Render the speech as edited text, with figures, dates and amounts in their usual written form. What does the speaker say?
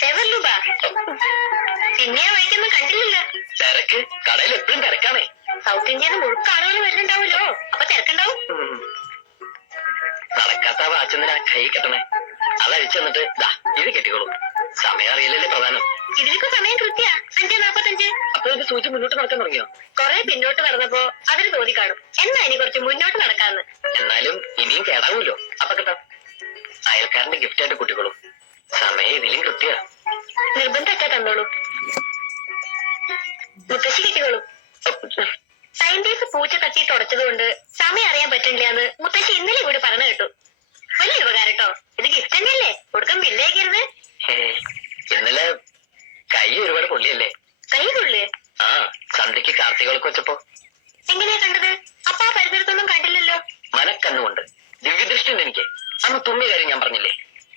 ഷെവർലൂബ പിന്നെ വഴിക്കൊന്നും കണ്ടില്ലല്ലോ. തിരക്ക് കടയിൽ എപ്പോഴും തിരക്കാണേ. സൗത്ത് ഇന്ത്യയിൽ മുഴുക്ക ആളുകൾ വരുന്നുണ്ടാവുമല്ലോ, അപ്പൊ തിരക്കുണ്ടാവും. നടക്കാത്ത വാച്ചെന്തിനാ കൈ കെട്ടണേ? അതഴിച്ചു തന്നിട്ട് ദാ ഇത് കെട്ടിക്കോളൂ. സമയം അറിയില്ലല്ലേ പ്രധാനം. ഇതിലേക്ക് സമയം കൃത്യ 5:45. അപ്പൊ ഇത് സൂചി മുന്നോട്ട് നടക്കാൻ തുടങ്ങിയോ? കൊറേ പിന്നോട്ട് നടന്നപ്പോ അതിന് തോന്നി കാണും എന്നാ ഇനി കുറച്ച് മുന്നോട്ട് നടക്കാന്ന്. എന്നാലും ഇനിയും കേടാവൂല്ലോ. അപ്പൊ കേട്ടോ, അയൽക്കാരന്റെ ഗിഫ്റ്റ് ആയിട്ട് കുട്ടിക്കോളൂ. സമയം ഇതിലും കൃത്യ. നിർബന്ധമൊക്കെ തന്നോളൂ. മുത്തശ്ശി കെട്ടിക്കോളൂ. സയന്റീസ് പൂച്ച തട്ടി തുടച്ചത് കൊണ്ട് സമയം അറിയാൻ പറ്റില്ലാന്ന് മുത്തശ്ശി ഇന്നലെ കൂടി പറഞ്ഞു കേട്ടു. വലിയ ഉപകാരം കേട്ടോ. ഇത് ഗിഫ്റ്റ് തന്നെയല്ലേ?